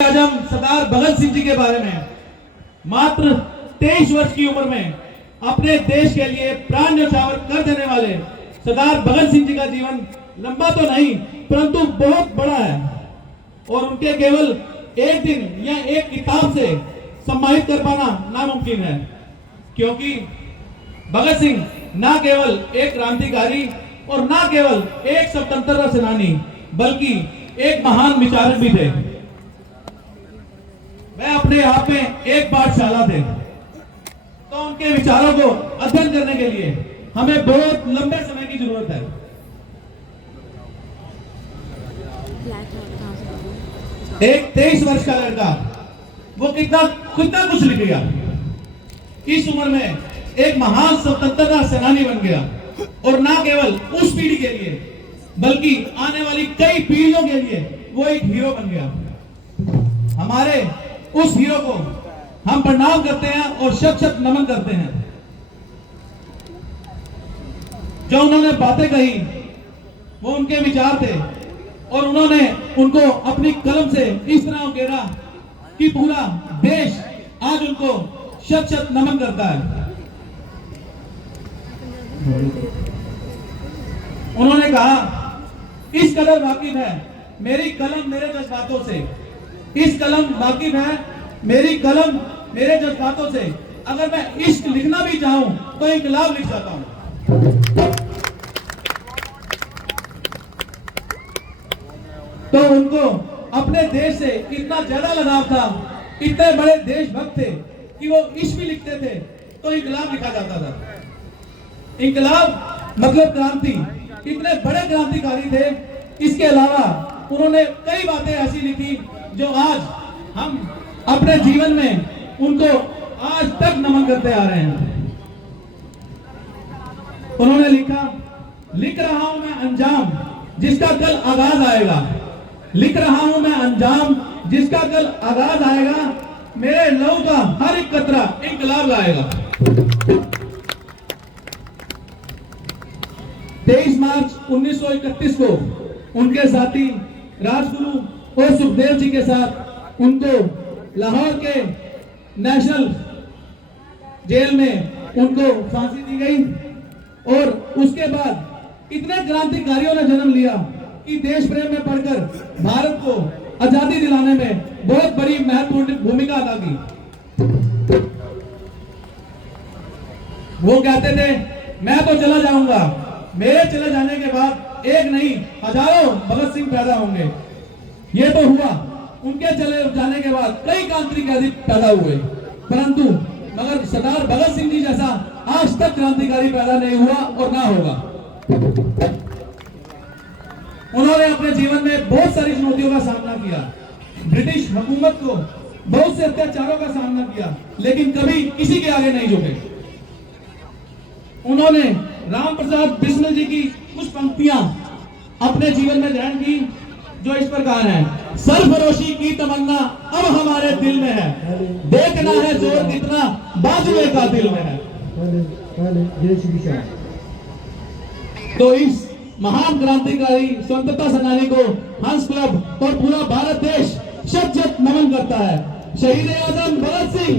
आजम सरदार भगत सिंह जी के बारे में मात्र 23 वर्ष की उम्र में अपने देश के लिए प्राण न्यौछावर कर देने वाले सरदार भगत सिंह जी का जीवन लंबा तो नहीं परंतु बहुत बड़ा है और उनके केवल एक दिन या एक किताब से सम्मानित कर पाना नामुमकिन है, क्योंकि भगत सिंह न केवल एक क्रांतिकारी और न केवल एक स्वतंत्रता सेनानी बल्कि एक महान विचारक भी थे। मैं अपने आप में एक पाठशाला थे, तो उनके विचारों को अध्ययन करने के लिए हमें बहुत लंबे समय की जरूरत है। एक 23 वर्ष का लड़का वो कितना कुछ लिख गया, इस उम्र में एक महान स्वतंत्रता सेनानी बन गया और ना केवल उस पीढ़ी के लिए बल्कि आने वाली कई पीढ़ियों के लिए वो एक हीरो बन गया। हमारे उस हीरो को हम प्रणाम करते हैं और शत शत नमन करते हैं। जो उन्होंने बातें कही वो उनके विचार थे और उन्होंने उनको अपनी कलम से इस तरह उकेरा कि पूरा देश आज उनको शत शत नमन करता है। उन्होंने कहा, इस कदर वाकिफ है मेरी कलम मेरे जज्बातों से, इस कलम वाकिफ है मेरी कलम मेरे जज्बातों से, अगर मैं इश्क लिखना भी चाहूं तो इंकलाब लिख जाता हूं। तो उनको अपने देश से इतना ज्यादा लगाव था, इतने बड़े देशभक्त थे कि वो इश्क भी लिखते थे तो इंकलाब लिखा जाता था। इंकलाब मतलब क्रांति, इतने बड़े क्रांतिकारी थे। इसके अलावा उन्होंने कई बातें ऐसी लिखी जो आज हम अपने जीवन में उनको आज तक नमन करते आ रहे हैं। उन्होंने लिखा, लिख रहा हूं मैं अंजाम जिसका कल आगाज आएगा, लिख रहा हूं मैं अंजाम जिसका कल आगाज आएगा, मेरे लहू का हर एक कतरा इंकलाब लाएगा। 23 मार्च 1931 को उनके साथी राजगुरु और सुखदेव जी के साथ उनको लाहौर के नेशनल जेल में उनको फांसी दी गई और उसके बाद इतने क्रांतिकारियों ने जन्म लिया कि देश प्रेम में पढ़कर भारत को आजादी दिलाने में बहुत बड़ी महत्वपूर्ण भूमिका अदा की। वो कहते थे, मैं तो चला जाऊंगा, मेरे चले जाने के बाद एक नहीं हजारों भगत सिंह पैदा होंगे। ये तो हुआ, उनके चले जाने के बाद कई क्रांतिकारी पैदा हुए, परंतु मगर सरदार भगत सिंह जी जैसा आज तक क्रांतिकारी पैदा नहीं हुआ और ना होगा। उन्होंने अपने जीवन में बहुत सारी चुनौतियों का सामना किया, ब्रिटिश हुकूमत को बहुत से अत्याचारों का सामना किया, लेकिन कभी किसी के आगे नहीं झुके। उन्होंने राम प्रसाद बिस्मिल जी की कुछ पंक्तियां अपने जीवन में ग्रहण की जो इस प्रकार है, सरफरोशी की तमन्ना अब हमारे दिल में है, देखना है जोर कितना बाजुए का दिल में है। तो इस महान क्रांतिकारी स्वतंत्रता सेनानी को हंस क्लब और पूरा भारत देश शत शत नमन करता है। शहीद ए आजम भगत सिंह।